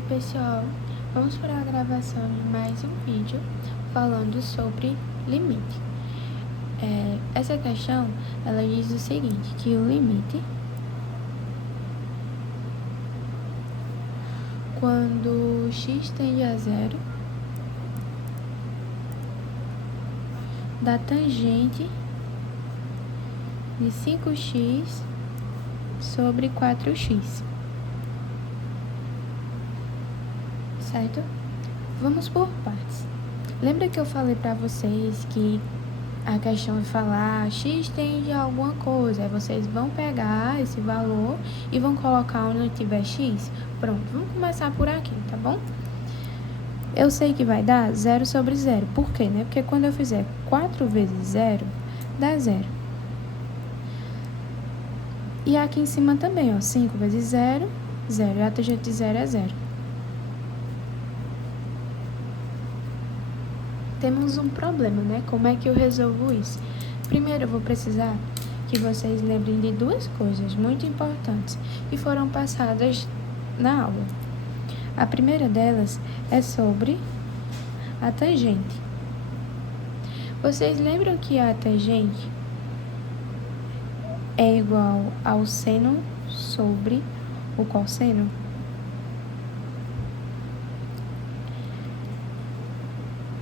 Oi pessoal, vamos para a gravação de mais um vídeo falando sobre limite. Essa questão, ela diz o seguinte, que o limite, quando x tende a zero, da tangente de 5x sobre 4x. Certo? Vamos por partes. Lembra que eu falei para vocês que a questão é falar x tende a alguma coisa, aí vocês vão pegar esse valor e vão colocar onde tiver x? Pronto, vamos começar por aqui, tá bom? Eu sei que vai dar 0 sobre 0. Por quê, né? Porque quando eu fizer 4 vezes 0, dá 0. E aqui em cima também, ó, 5 vezes 0, 0. E a tangente de 0 é 0. Temos um problema, né? Como é que eu resolvo isso? Primeiro, eu vou precisar que vocês lembrem de duas coisas muito importantes que foram passadas na aula. A primeira delas é sobre a tangente. Vocês lembram que a tangente é igual ao seno sobre o cosseno?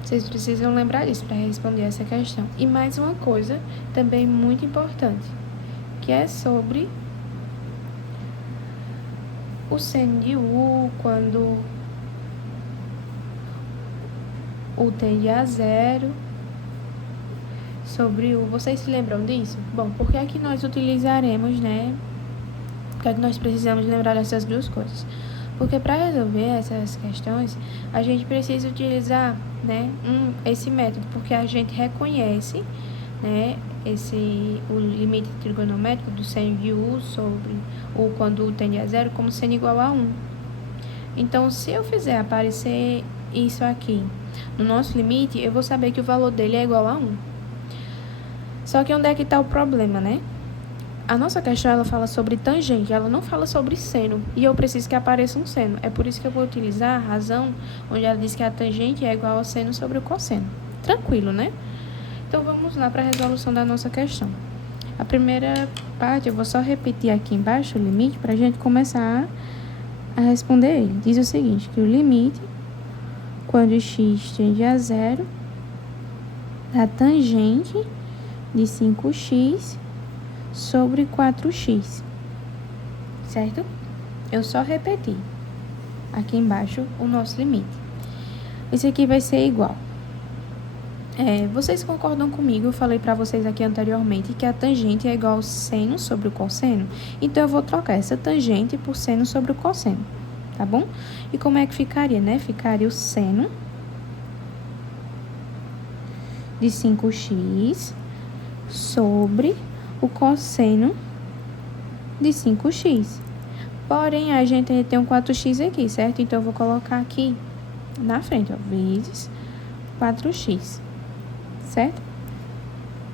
Vocês precisam lembrar disso para responder essa questão. E mais uma coisa também muito importante, que é sobre o seno de U quando U tende a zero sobre U. Vocês se lembram disso? Bom, por que é que nós utilizaremos, né? Por que é que nós precisamos lembrar dessas duas coisas? Porque para resolver essas questões, a gente precisa utilizar, né, esse método, porque a gente reconhece, né, o limite trigonométrico do seno de U sobre U quando U tende a zero como sendo igual a 1. Então, se eu fizer aparecer isso aqui no nosso limite, eu vou saber que o valor dele é igual a 1. Só que onde é que está o problema, né? A nossa questão, ela fala sobre tangente, ela não fala sobre seno, e eu preciso que apareça um seno. É por isso que eu vou utilizar a razão onde ela diz que a tangente é igual ao seno sobre o cosseno. Tranquilo, né? Então, vamos lá para a resolução da nossa questão. A primeira parte, eu vou só repetir aqui embaixo o limite para a gente começar a responder ele. Diz o seguinte, que o limite, quando x tende a zero, da tangente de 5x sobre 4x, certo? Eu só repeti aqui embaixo o nosso limite. Esse aqui vai ser igual. Vocês concordam comigo? Eu falei para vocês aqui anteriormente que a tangente é igual ao seno sobre o cosseno. Então, eu vou trocar essa tangente por seno sobre o cosseno, tá bom? E como é que ficaria, né? Ficaria o seno de 5x sobre o cosseno de 5x. Porém, a gente tem um 4x aqui, certo? Então, eu vou colocar aqui na frente, ó, vezes 4x, certo?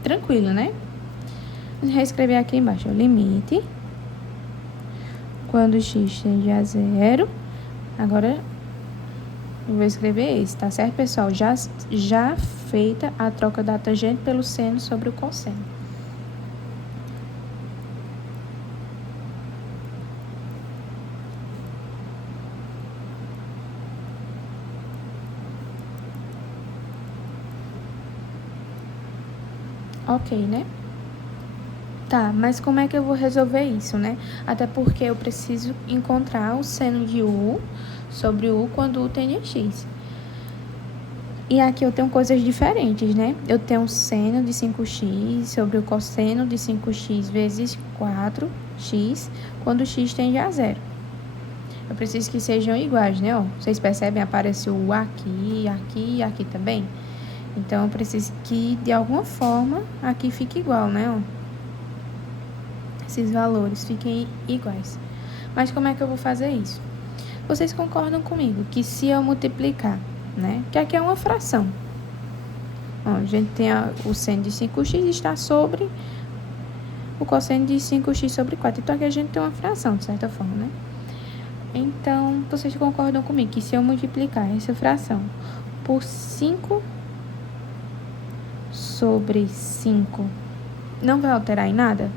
Tranquilo, né? Vou reescrever aqui embaixo, o limite, quando x tende a zero, agora eu vou escrever esse, tá certo, pessoal? Já feita a troca da tangente pelo seno sobre o cosseno. Ok, né? Tá, mas como é que eu vou resolver isso, né? Até porque eu preciso encontrar o seno de U sobre U quando U tende a x. E aqui eu tenho coisas diferentes, né? Eu tenho o seno de 5x sobre o cosseno de 5x vezes 4x quando x tende a zero. Eu preciso que sejam iguais, né? Ó, vocês percebem? Apareceu o aqui, aqui e aqui também. Então, eu preciso que, de alguma forma, aqui fique igual, né? Ó, esses valores fiquem iguais. Mas como é que eu vou fazer isso? Vocês concordam comigo que se eu multiplicar, né? Que aqui é uma fração. Ó, a gente tem o seno de 5x está sobre o cosseno de 5x sobre 4. Então, aqui a gente tem uma fração, de certa forma, né? Então, vocês concordam comigo que se eu multiplicar essa fração por 5 sobre 5, não vai alterar em nada?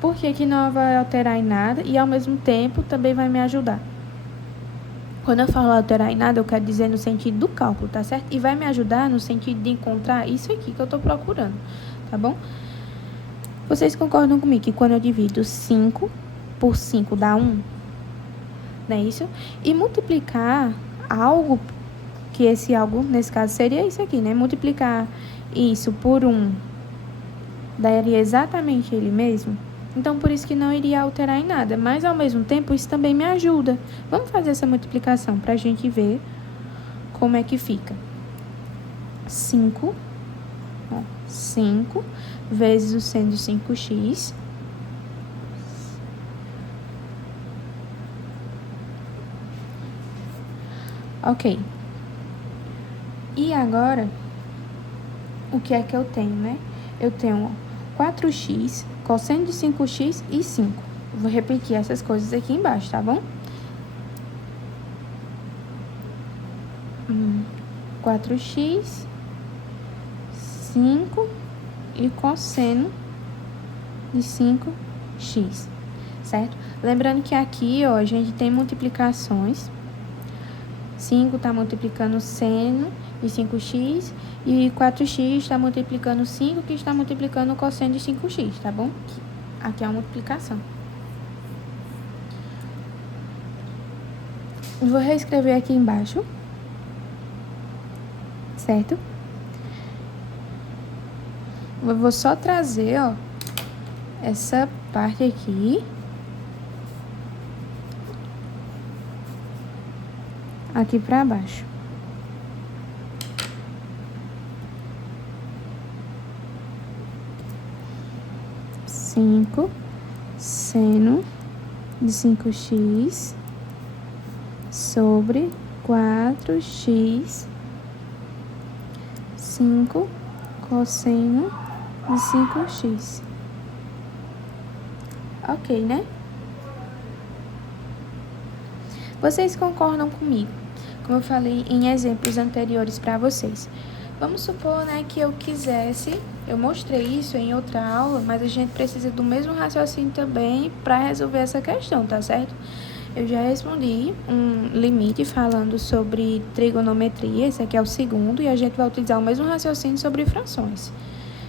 Por que não vai alterar em nada e, ao mesmo tempo, também vai me ajudar? Quando eu falo alterar em nada, eu quero dizer no sentido do cálculo, tá certo? E vai me ajudar no sentido de encontrar isso aqui que eu tô procurando, tá bom? Vocês concordam comigo que quando eu divido 5 por 5 dá 1? Não é isso? E multiplicar algo, que esse algo, nesse caso, seria isso aqui, né? Multiplicar isso por 1 daria exatamente ele mesmo. Então, por isso que não iria alterar em nada. Mas, ao mesmo tempo, isso também me ajuda. Vamos fazer essa multiplicação para a gente ver como é que fica. 5 vezes o seno de 5x. Ok. E agora, o que é que eu tenho, né? Eu tenho 4x, cosseno de 5x e 5. Vou repetir essas coisas aqui embaixo, tá bom? 4x, 5 e cosseno de 5x, certo? Lembrando que aqui, ó, a gente tem multiplicações. 5 está multiplicando seno de 5x e 4x está multiplicando 5, que está multiplicando o cosseno de 5x, tá bom? Aqui é uma multiplicação. Vou reescrever aqui embaixo, certo? Eu vou só trazer, ó, essa parte aqui para baixo. Cinco seno de 5x sobre 4x, 5 cosseno de 5x. Ok, né? Vocês concordam comigo? Como eu falei em exemplos anteriores para vocês. Vamos supor, né, que eu mostrei isso em outra aula, mas a gente precisa do mesmo raciocínio também para resolver essa questão, tá certo? Eu já respondi um limite falando sobre trigonometria, esse aqui é o segundo, e a gente vai utilizar o mesmo raciocínio sobre frações.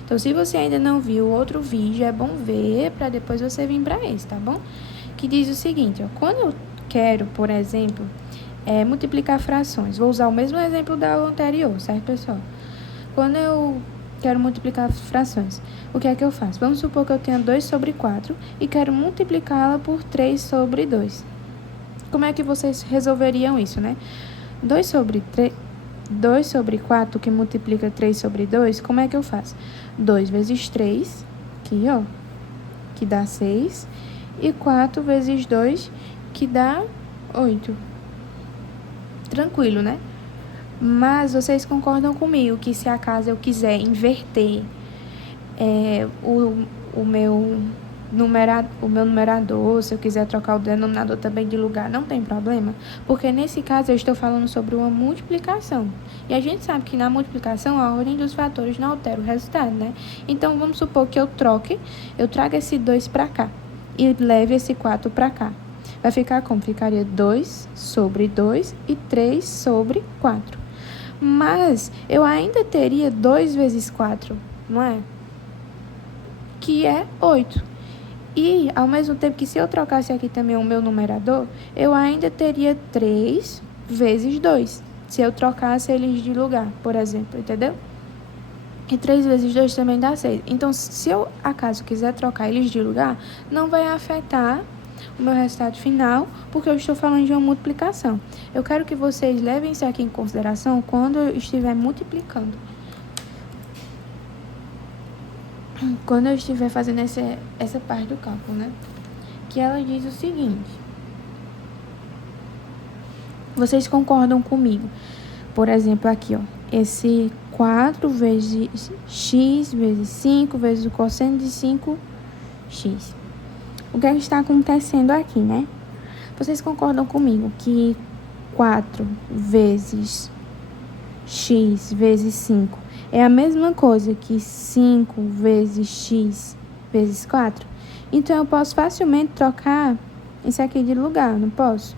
Então, se você ainda não viu o outro vídeo, é bom ver para depois você vir para esse, tá bom? Que diz o seguinte, ó, quando eu quero, por exemplo, multiplicar frações, vou usar o mesmo exemplo da aula anterior, certo, pessoal? Quando eu quero multiplicar frações, o que é que eu faço? Vamos supor que eu tenha 2 sobre 4 e quero multiplicá-la por 3 sobre 2. Como é que vocês resolveriam isso, né? 2 sobre 4, que multiplica 3 sobre 2, como é que eu faço? 2 vezes 3, aqui, ó, que dá 6, e 4 vezes 2, que dá 8. Tranquilo, né? Mas vocês concordam comigo que se acaso eu quiser inverter o meu numerador, se eu quiser trocar o denominador também de lugar, não tem problema? Porque nesse caso eu estou falando sobre uma multiplicação. E a gente sabe que na multiplicação a ordem dos fatores não altera o resultado, né? Então vamos supor que eu trago esse 2 para cá e leve esse 4 para cá. Vai ficar como? Ficaria 2 sobre 2 e 3 sobre 4. Mas eu ainda teria 2 vezes 4, não é? Que é 8. E, ao mesmo tempo que se eu trocasse aqui também o meu numerador, eu ainda teria 3 vezes 2. Se eu trocasse eles de lugar, por exemplo, entendeu? E 3 vezes 2 também dá 6. Então, se eu, acaso, quiser trocar eles de lugar, não vai afetar o meu resultado final, porque eu estou falando de uma multiplicação. Eu quero que vocês levem isso aqui em consideração quando eu estiver multiplicando. Quando eu estiver fazendo essa parte do cálculo, né? Que ela diz o seguinte. Vocês concordam comigo? Por exemplo, aqui, ó. Esse 4 vezes x vezes 5 vezes o cosseno de 5x. O que é que está acontecendo aqui, né? Vocês concordam comigo que 4 vezes x vezes 5 é a mesma coisa que 5 vezes x vezes 4? Então, eu posso facilmente trocar isso aqui de lugar, não posso?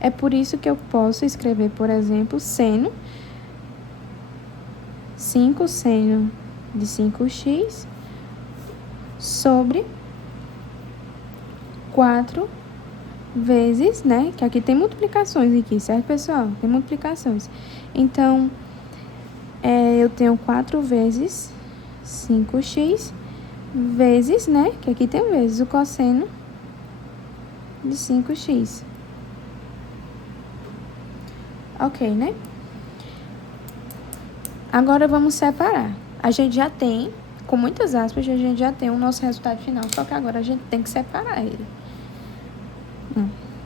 É por isso que eu posso escrever, por exemplo, 5 seno de 5x sobre 4 vezes, né? Que aqui tem multiplicações aqui, certo, pessoal? Tem multiplicações. Então, eu tenho 4 vezes 5x vezes, né? Que aqui tem vezes o cosseno de 5x. Ok, né? Agora vamos separar. A gente já tem, com muitas aspas, a gente já tem o nosso resultado final, só que agora a gente tem que separar ele.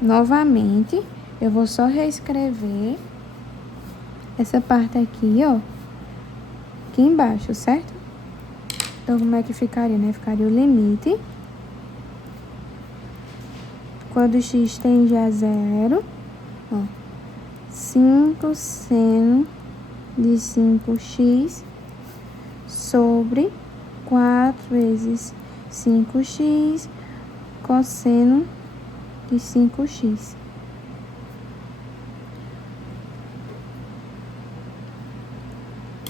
Novamente, eu vou só reescrever essa parte aqui, ó, aqui embaixo, certo? Então, como é que ficaria, né? Ficaria o limite. Quando x tende a 0, ó, 5 seno de 5x sobre 4 vezes 5x cosseno de 5x.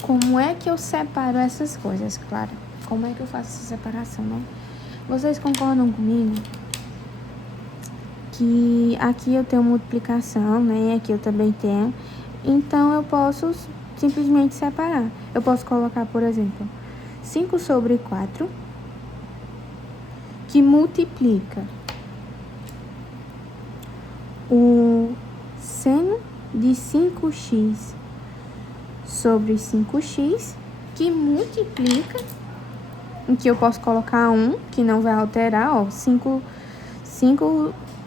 Como é que eu separo essas coisas, claro? Como é que eu faço essa separação, né? Vocês concordam comigo que aqui eu tenho multiplicação, né? E aqui eu também tenho. Então, eu posso simplesmente separar. Eu posso colocar, por exemplo, 5 sobre 4, que multiplica o seno de 5x sobre 5x, que multiplica, em que eu posso colocar 1, que não vai alterar, ó, 5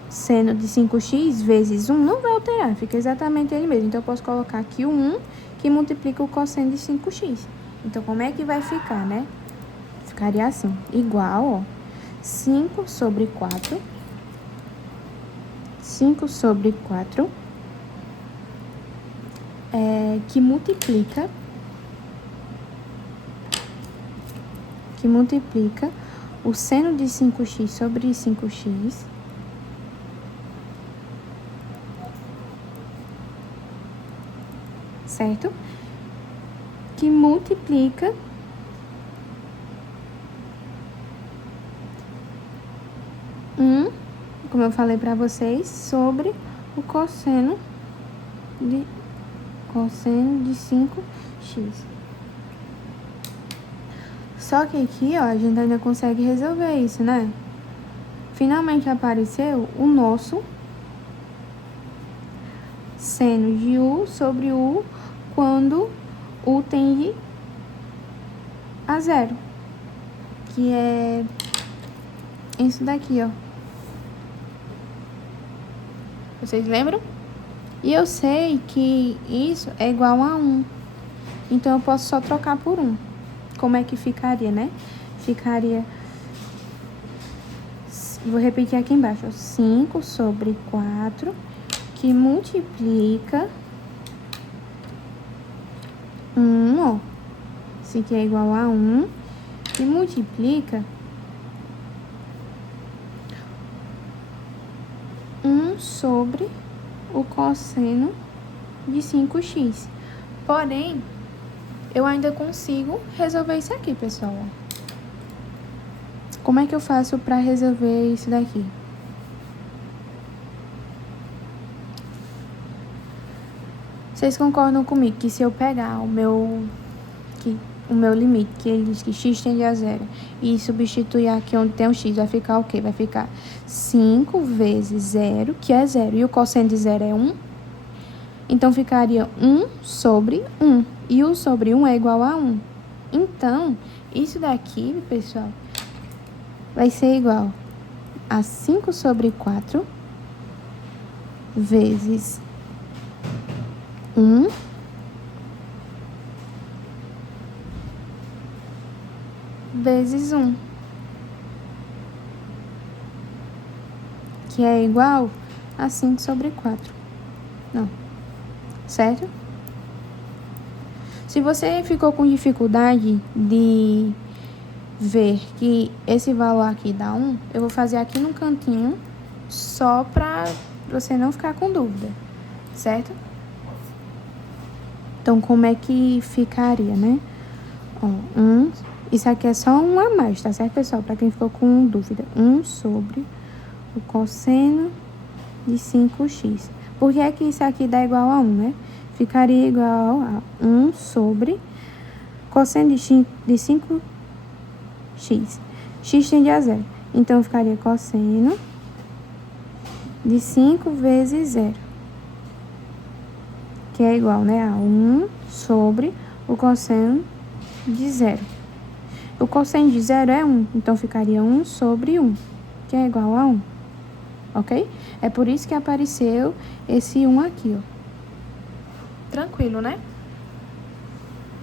seno de 5x vezes 1 não vai alterar, fica exatamente ele mesmo. Então, eu posso colocar aqui o 1, que multiplica o cosseno de 5x. Então, como é que vai ficar, né? Ficaria assim, igual, ó, 5 sobre 4, 5 sobre 4, que multiplica o seno de 5x sobre 5x, certo? Que multiplica como eu falei para vocês, sobre o cosseno de 5x. Só que aqui, ó, a gente ainda consegue resolver isso, né? Finalmente apareceu o nosso seno de u sobre u quando u tende a 0, que é isso daqui, ó. Vocês lembram? E eu sei que isso é igual a 1. Então, eu posso só trocar por 1. Como é que ficaria, né? Ficaria... Vou repetir aqui embaixo, ó. 5 sobre 4, que multiplica 1, ó. Isso aqui é igual a 1, que multiplica 1 sobre o cosseno de 5x. Porém, eu ainda consigo resolver isso aqui, pessoal. Como é que eu faço para resolver isso daqui? Vocês concordam comigo que se eu pegar o meu limite, que ele diz que x tende a 0, e substituir aqui onde tem um x, vai ficar o quê? Vai ficar 5 vezes 0, que é 0, e o cosseno de 0 é 1. Então, ficaria 1 sobre 1, e 1 sobre 1 é igual a 1. Então, isso daqui, pessoal, vai ser igual a 5 sobre 4 vezes 1 vezes 1, que é igual a 5 sobre 4. Não. Certo? Se você ficou com dificuldade de ver que esse valor aqui dá 1, eu vou fazer aqui no cantinho, só para você não ficar com dúvida, certo? Então, como é que ficaria, né? Ó, 1, isso aqui é só 1 a mais, tá certo, pessoal? Para quem ficou com dúvida, 1 sobre o cosseno de 5x. Por que é que isso aqui dá igual a 1, né? Ficaria igual a 1 sobre cosseno de 5x. X tende a 0. Então, ficaria cosseno de 5 vezes 0. Que é igual, né, a 1 sobre o cosseno de 0. O cosseno de 0 é 1, então ficaria 1 sobre 1, que é igual a 1. Ok? É por isso que apareceu esse 1 aqui, ó. Tranquilo, né?